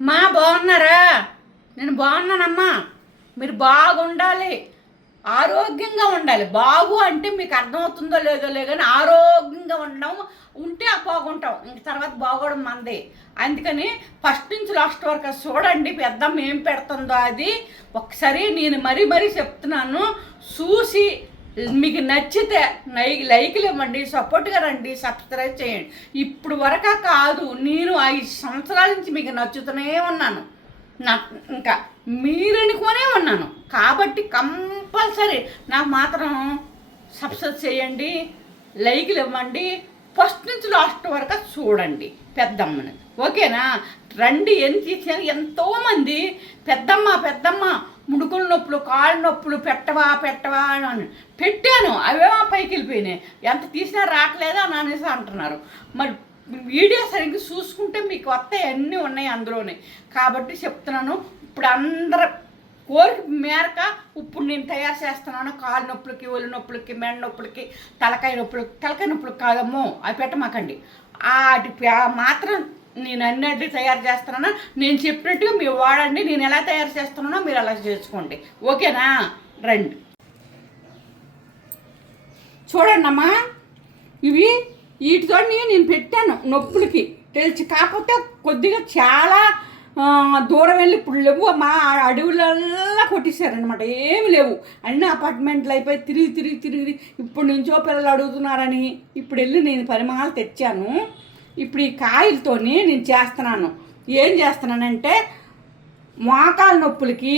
మా బాగున్నారా? నేను బాగున్నానమ్మా. మీరు బాగుండాలి, ఆరోగ్యంగా ఉండాలి. బాగు అంటే మీకు అర్థమవుతుందో లేదో కానీ ఆరోగ్యంగా ఉండడం ఉంటే బాగుంటాం. ఇంక తర్వాత బాగోవడం మంది. అందుకని ఫస్ట్ నుంచి లాస్ట్ వరకు చూడండి, పెద్దమ్మ ఏం పెడుతుందో అది ఒకసారి నేను మరీ చెప్తున్నాను. చూసి మీకు నచ్చితే లైక్లు ఇవ్వండి, సపోర్ట్గా రండి, సబ్స్క్రైబ్ చేయండి. ఇప్పుడు వరక కాదు, నేను 5 సంవత్సరాల నుంచి మీకు నచ్చుతూనే ఉన్నాను. ఇంకా మీరనుకోనే ఉన్నాను కాబట్టి కంపల్సరీ నాకు మాత్రం సబ్స్క్రైబ్ చేయండి, లైక్లు ఇవ్వండి, ఫస్ట్ నుంచి లాస్ట్ వరకు చూడండి పెద్దమ్మని. ఓకేనా? రండి. ఏం చేసాను, ఎంతోమంది పెద్దమ్మ ముడుకుల నొప్పులు, కాళ్ళ నొప్పులు పెట్టవా అని పెట్టాను. అవేమో పైకి వెళ్ళిపోయినాయి. ఎంత తీసినా రావట్లేదా అని అనేసి అంటున్నారు. మరి వీడియో సరిగ్గా చూసుకుంటే మీకు వస్తాయి, అన్నీ ఉన్నాయి అందులోనే. కాబట్టి చెప్తున్నాను, ఇప్పుడు అందరూ కోరిక మేరక ఇప్పుడు నేను తయారు చేస్తున్నాను. కాళ్ళ నొప్పులకి, ఒళ్ళు నొప్పులకి, మెడ నొప్పులకి, తలకాయ నొప్పులకి కాదమ్మో, అవి పెట్టమాకండి. వాటి మాత్రం నేను అన్నిటి తయారు చేస్తున్నాను. నేను చెప్పినట్టుగా మీరు వాడండి. నేను ఎలా తయారు చేస్తున్నానో మీరు అలా చేసుకోండి. ఓకేనా? రండి చూడండి అమ్మా. ఇవి వీటితో నేను పెట్టాను నొప్పులకి తెలిసి. కాకపోతే కొద్దిగా చాలా దూరం వెళ్ళి ఇప్పుడు లేవు. మా అడవులల్లా కొట్టేశారనమాట. ఏమి లేవు, అన్ని అపార్ట్మెంట్లు అయిపోయి తిరిగి ఇప్పుడు నుంచో పిల్లలు అడుగుతున్నారని ఇప్పుడు వెళ్ళి నేను పరిమాణాలు తెచ్చాను. ఇప్పుడు ఈ కాయలతోని నేను చేస్తున్నాను. ఏం చేస్తున్నానంటే మోకాళ్ళ నొప్పులకి,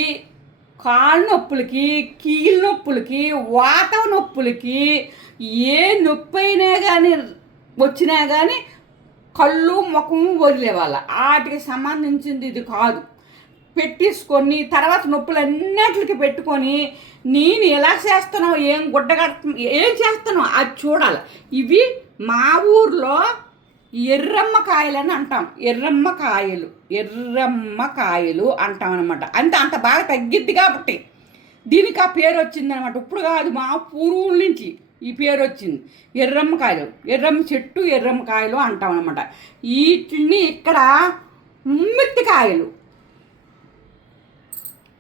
కాళ్ళ నొప్పులకి, కీళ్ళ నొప్పులకి, వాత నొప్పులకి, ఏ నొప్పి అయినా కానీ వచ్చినా కానీ కళ్ళు ముఖం వదిలేవాళ్ళ వాటికి సంబంధించింది ఇది కాదు. పెట్టేసుకొని తర్వాత నొప్పులన్నిటికి పెట్టుకొని నేను ఎలా చేస్తున్నావు, ఏం ఏం చేస్తున్నావు అది చూడాలి. ఇవి మా ఊర్లో ఎర్రమ్మ కాయలు అంటాం అనమాట. అంత బాగా తగ్గిద్ది కాబట్టి దీనికి ఆ పేరు వచ్చిందనమాట. ఇప్పుడు కాదు, మా పూర్వుల నుంచి ఈ పేరు వచ్చింది. ఎర్రమ్మ చెట్టు ఎర్రమ్మ కాయలు అంటాం అనమాట. వీటిని ఇక్కడ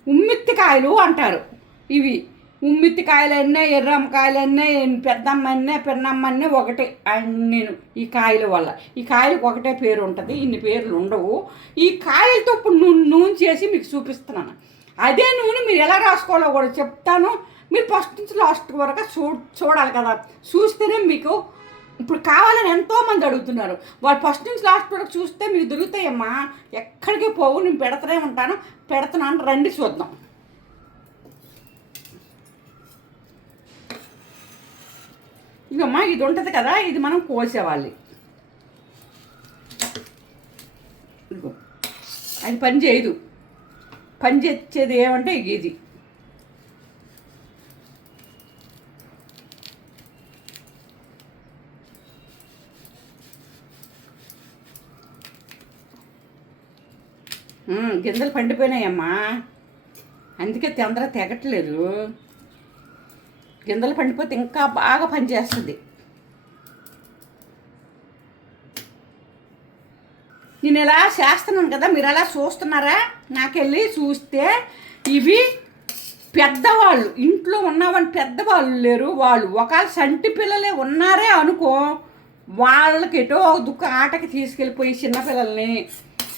ఉమ్మిత్తికాయలు అంటారు. ఇవి ఉమ్మిత్తికాయలన్నీ, ఎర్రమ్మకాయలన్నీ, పెద్దమ్మన్నీ, పిన్నమ్మన్నీ ఒకటే. నేను ఈ కాయల వల్ల ఈ కాయలకు ఒకటే పేరు ఉంటుంది, ఇన్ని పేర్లు ఉండవు. ఈ కాయలతో ఇప్పుడు నూనె చేసి మీకు చూపిస్తున్నాను. అదే నూనె మీరు ఎలా రాసుకోవాలో కూడా చెప్తాను. మీరు ఫస్ట్ నుంచి లాస్ట్ వరకు చూడాలి కదా. చూస్తేనే మీకు ఇప్పుడు కావాలని ఎంతోమంది అడుగుతున్నారు. వాళ్ళు ఫస్ట్ నుంచి లాస్ట్ వరకు చూస్తే మీకు దొరుకుతాయమ్మా, ఎక్కడికి పోవు. నేను పెడుతున్నాను. రండి చూద్దాం. ఇదమ్మా, ఇది ఉంటుంది కదా, ఇది మనం కోసేవాలి. ఇదిగో అది పని చేయదు. పని చేసేది ఏమంటే ఇది. గింజలు పండిపోయినాయమ్మా, అందుకే తొందరగా తెగట్లేదు. గింజలు పండిపోతే ఇంకా బాగా పనిచేస్తుంది. నేను ఇలా చేస్తున్నాను కదా, మీరు అలా చూస్తున్నారా? నాకెళ్ళి చూస్తే ఇవి పెద్దవాళ్ళు, ఇంట్లో ఉన్నవాళ్ళు పెద్దవాళ్ళు లేరు. వాళ్ళు ఒకవేళ సంటి పిల్లలే ఉన్నారే అనుకో, వాళ్ళకి ఎటో దుఃఖ ఆటకి తీసుకెళ్ళిపోయి చిన్నపిల్లల్ని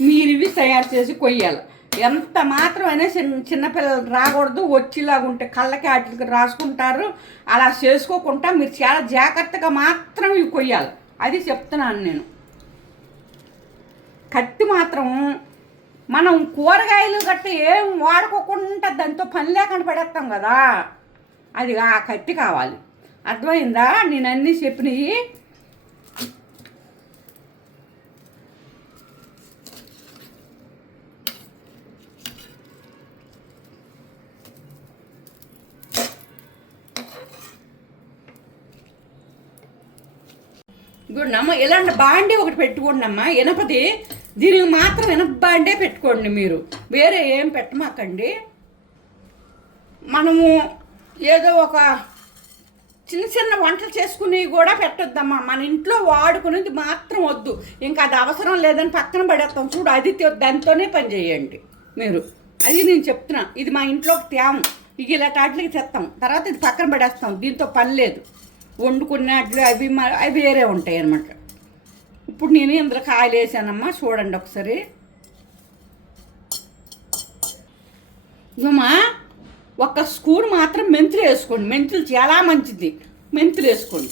మీరు ఇవి తయారు చేసి కొయ్యాలి. ఎంత మాత్రమైనా చిన్నపిల్లలు రాకూడదు. వచ్చేలాగుంటే కళ్ళకి వాటికి రాసుకుంటారు. అలా చేసుకోకుండా మీరు చాలా జాగ్రత్తగా మాత్రం ఇవి కొయ్యాలి. అది చెప్తున్నాను నేను. కత్తి మాత్రం మనం కూరగాయలు గట్టి ఏం వాడుకోకుండా దాంతో పని లేకుండా పడేస్తాం కదా, అది ఆ కత్తి కావాలి. అర్థమైందా? నేను అన్నీ చెప్పినవి. గుడ్నమ్మ ఇలాంటి బాండే ఒకటి పెట్టుకోండి అమ్మ, ఇనపది. దీనికి మాత్రం ఇనప బాండే పెట్టుకోండి మీరు, వేరే ఏం పెట్టమాకండి. మనము ఏదో ఒక చిన్న చిన్న వంటలు చేసుకునేవి కూడా పెట్టొద్దమ్మా. మన ఇంట్లో వాడుకునేది మాత్రం వద్దు. ఇంకా అది అవసరం లేదని పక్కన పడేస్తాం చూడు, అది దాంతోనే పని చేయండి మీరు. అది నేను చెప్తున్నా, ఇది మా ఇంట్లోకి తేము. ఇక ఇలా వాటికి తెస్తాం, తర్వాత ఇది పక్కన పడేస్తాం. దీంతో పని లేదు. వండుకున్నట్లు అవి అవి వేరే ఉంటాయి అన్నమాట. ఇప్పుడు నేను ఇందులో కాయలు వేసానమ్మా, చూడండి ఒకసారి. ఇమ్మా ఒక స్పూన్ మాత్రం మెంతులు వేసుకోండి. మెంతులు చాలా మంచిది, మెంతులు వేసుకోండి.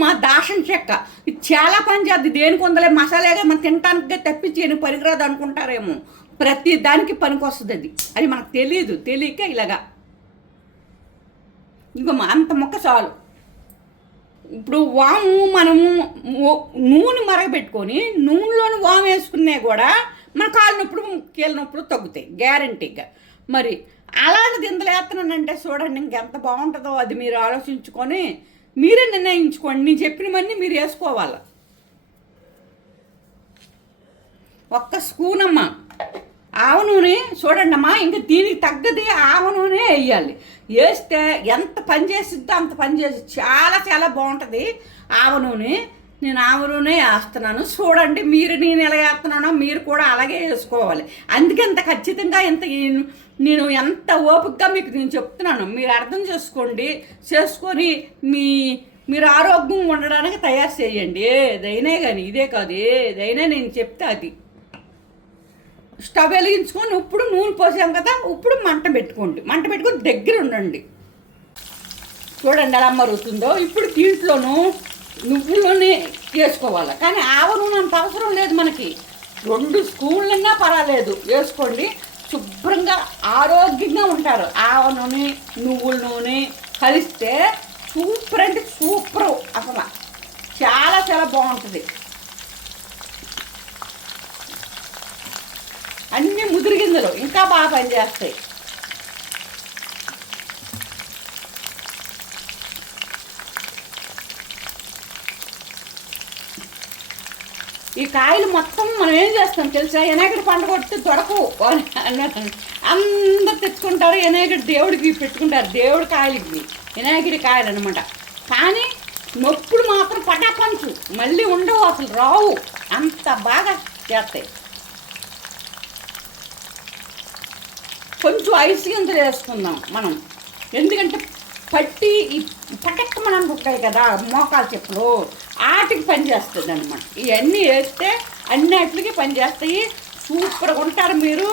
మా దాసం చెక్క ఇది చాలా పని చేద్ది. దేనికి ఉందలే మసాలాగా మనం తినటానికి తప్పించి పనికిరాదు అనుకుంటారేమో. ప్రతి దానికి పనికి వస్తుంది అది. అది మనకు తెలియక ఇలాగా. ఇంకమ్మా అంత మొక్క చాలు. ఇప్పుడు వాము మనము నూనె మరగబెట్టుకొని నూనెలోని వాము వేసుకునే కూడా మన కాళ్ళ నొప్పుడు కీళ్ళ నొప్పులు తగ్గుతాయి గ్యారంటీగా. మరి అలాంటిది ఇందులో వేస్తున్నానంటే చూడండి ఇంకెంత బాగుంటుందో. అది మీరు ఆలోచించుకొని మీరే నిర్ణయించుకోండి. నేను చెప్పినవన్నీ మీరు వేసుకోవాలి. ఒక్క స్పూన్ అమ్మ ఆవ నూనె చూడండి అమ్మా. ఇంకా దీనికి తగ్గది ఆవ నూనె వేయాలి. వేస్తే ఎంత పని చేసిద్దో అంత పని చేసి చాలా చాలా బాగుంటుంది ఆవ నూనె. నేను ఆవ నూనె వేస్తున్నాను. చూడండి మీరు నేను ఎలా వేస్తున్నానో మీరు కూడా అలాగే వేసుకోవాలి. అందుకే ఇంత ఖచ్చితంగా నేను ఎంత ఓపికగా మీకు నేను చెప్తున్నాను. మీరు అర్థం చేసుకొని మీరు ఆరోగ్యంగా ఉండడానికి తయారు చేయండి. ఏదైనా కానీ ఇదే కాదు, ఏదైనా నేను చెప్తే అది. స్టవ్ వెలిగించుకొని ఇప్పుడు నూనె పోసాం కదా, ఇప్పుడు మంట పెట్టుకొని దగ్గర ఉండండి. చూడండి ఎలా మరుగుతుందో. ఇప్పుడు దీంట్లోనూ నువ్వుల్లోనే వేసుకోవాలి, కానీ ఆవ నూనె అంత అవసరం లేదు మనకి. 2 స్పూన్లన్నా పర్వాలేదు వేసుకోండి. శుభ్రంగా ఆరోగ్యంగా ఉంటారు. ఆవ నూనె నువ్వుల నూనె కలిస్తే సూపర్ అంటే సూపర్, అసలు చాలా చాలా బాగుంటుంది. అన్నీ ముదిరి గింజలు ఇంకా బాగా పనిచేస్తాయి. ఈ కాయలు మొత్తం మనం ఏం చేస్తాం తెలుసా? వినాయకుడి పండుగ కొడితే దొరకవు అందరు తెచ్చుకుంటారు. వినాయకుడి దేవుడికి పెట్టుకుంటారు. దేవుడి కాయలు ఇవి వినాయకుడి కాయలు అనమాట. కానీ నొప్పులు మాత్రం పటాపంచు మళ్ళీ ఉండవు, అసలు రావు. అంత బాగా చేస్తాయి. కొంచెం ఐస్ గింజలు వేసుకుందాం మనం, ఎందుకంటే పట్టి పటక్కమని ఉంటాయి కదా మోకాలు చెప్పులు, వాటికి పనిచేస్తుంది అనమాట. ఇవన్నీ వేస్తే అన్నిటికి పనిచేస్తాయి. సూపర్గా ఉంటారు మీరు.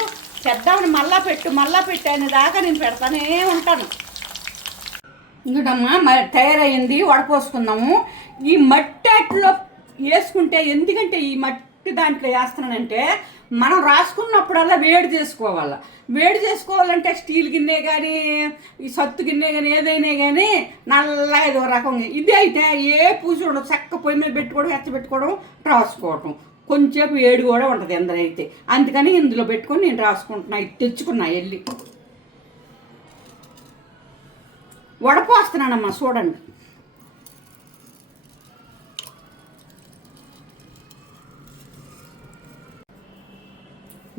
పెద్దవాడిని మళ్ళా పెట్టు అనే దాకా నేను పెడతానే ఉంటాను. ఇంకటమ్మా మరి తయారయ్యింది, వడపోసుకుందాము. ఈ మట్టి అట్లో వేసుకుంటే, ఎందుకంటే ఈ మట్టి దాంట్లో వేస్తున్నానంటే మనం రాసుకున్నప్పుడల్లా వేడి చేసుకోవాలంటే స్టీల్ గిన్నె కానీ ఈ సత్తు గిన్నె కానీ ఏదైనా కానీ నల్లగా ఇది ఒక రకంగా. ఇది అయితే ఏ పూసి ఉండదు, చక్క పొయ్యి మీద పెట్టుకోవడం, పెట్టుకోవడం, రాసుకోవటం. కొంచెంసేపు వేడి కూడా ఉంటుంది అందరూ అయితే. అందుకని ఇందులో పెట్టుకొని నేను రాసుకుంటున్నా. ఇది తెచ్చుకున్నా వెళ్ళి. వడపోస్తున్నానమ్మా చూడండి.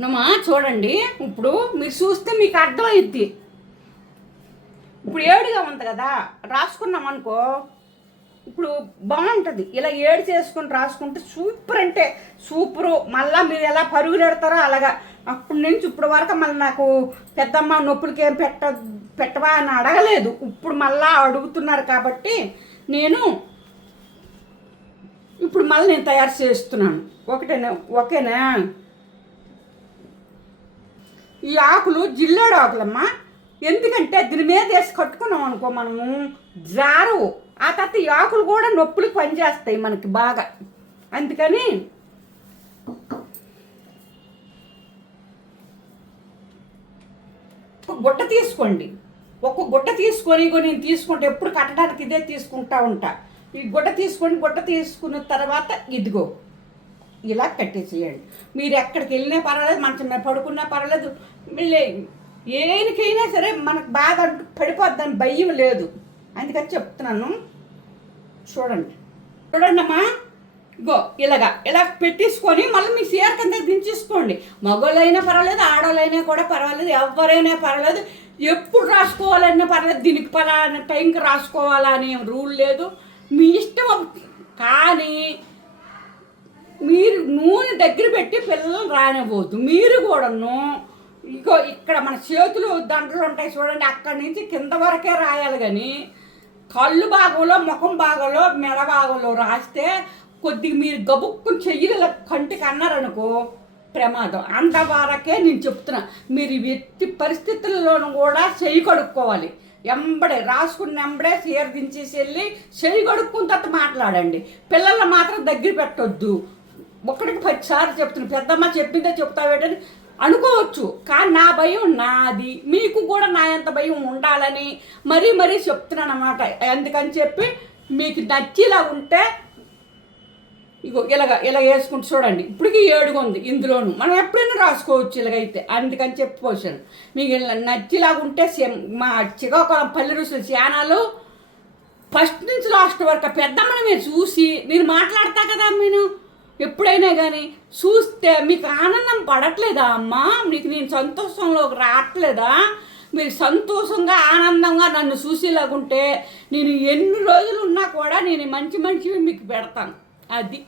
నమ్మా చూడండి. ఇప్పుడు మీరు చూస్తే మీకు అర్థమైద్ది. ఇప్పుడు ఏడుగా ఉంది కదా, రాసుకున్నాం అనుకో ఇప్పుడు బాగుంటుంది. ఇలా ఏడు చేసుకొని రాసుకుంటే సూపర్ అంటే సూపరు. మళ్ళీ మీరు ఎలా పరుగులు పెడతారో అలాగా. అప్పటి నుంచి ఇప్పుడు వరకు మళ్ళీ నాకు పెద్దమ్మ నొప్పులకి ఏం పెట్టవా అని అడగలేదు. ఇప్పుడు మళ్ళీ అడుగుతున్నారు కాబట్టి ఇప్పుడు మళ్ళీ నేను తయారు చేస్తున్నాను. ఓకేనా? ఈ ఆకులు జిల్లేడు ఆకులమ్మా. ఎందుకంటే దీని మీద వేసి కట్టుకున్నాం అనుకో మనము జారు. ఆ తర్వాత ఈ ఆకులు కూడా నొప్పులకు పనిచేస్తాయి మనకి బాగా. అందుకని గుట్ట తీసుకోండి. ఒక గుట్ట తీసుకొని నేను తీసుకుంటే ఎప్పుడు కట్టడానికి ఇదే తీసుకుంటా ఉంటా. ఈ గుట్ట తీసుకున్న తర్వాత ఇదిగో ఇలా కట్టేసేయండి. మీరు ఎక్కడికి వెళ్ళినా పర్వాలేదు, మంచం మీద పడుకున్నా పర్వాలేదు, మళ్ళీ ఏనికైనా సరే మనకు బాగా పడిపోద్దని భయం లేదు. అందుకని చెప్తున్నాను. చూడండి అమ్మా. ఇగో ఇలా పెట్టేసుకొని మళ్ళీ మీ చీర కింద దించేసుకోండి. మగవాళ్ళైనా పర్వాలేదు, ఆడవాళ్ళైనా కూడా పర్వాలేదు, ఎవరైనా పర్వాలేదు. ఎప్పుడు రాసుకోవాలన్నా పర్లేదు, దీనికి పలానా టైంకి రాసుకోవాలా అనే రూల్ లేదు, మీ ఇష్టం. కానీ మీరు నూనె దగ్గర పెట్టి పిల్లలు రానివ్వద్దు. మీరు కూడాను ఇంకో ఇక్కడ మన చేతులు దండలు ఉంటాయి చూడండి, అక్కడి నుంచి కింద వరకే రాయాలి. కానీ కళ్ళు భాగంలో, ముఖం భాగంలో, మెడ భాగంలో రాస్తే కొద్దిగా మీరు గబుక్కుని చెయ్యలు కంటికి అన్నారనుకో ప్రమాదం. అంతవరకే నేను చెప్తున్నా. మీరు ఎట్టి పరిస్థితుల్లోనూ కూడా చెయ్యి కడుక్కోవాలి. ఎంబడే రాసుకున్న ఎంబడే చీర దించేసి వెళ్ళి చెయ్యి కడుక్కున్న తర్వాత మాట్లాడండి. పిల్లలు మాత్రం దగ్గర పెట్టొద్దు. ఒకటికి 10 సార్లు చెప్తున్నాను. పెద్దమ్మ చెప్పిందే చెప్తావేటని అనుకోవచ్చు, కానీ నా భయం నాది, మీకు కూడా నా ఎంత భయం ఉండాలని మరీ చెప్తున్నాను అన్నమాట. అందుకని చెప్పి మీకు నచ్చిలా ఉంటే ఇగో ఇలా వేసుకుంటూ చూడండి. ఇప్పటికీ 7 ఉంది ఇందులోను, మనం ఎప్పుడైనా రాసుకోవచ్చు ఇలాగైతే. అందుకని చెప్పిపోసాను. మీకు నచ్చిలాగా ఉంటే మా శ్రీకాకుళం పల్లె రుచుల ఛానల్ ఫస్ట్ నుంచి లాస్ట్ వరకు పెద్దమ్మని మీరు చూసి, నేను మాట్లాడతా కదా, నేను ఎప్పుడైనా కానీ చూస్తే మీకు ఆనందం పడట్లేదా అమ్మా? మీకు నేను సంతోషంలోకి రావట్లేదా? మీరు సంతోషంగా ఆనందంగా నన్ను చూసేలాగుంటే నేను ఎన్ని రోజులు ఉన్నా కూడా నేను మంచివి మీకు పెడతాను. అది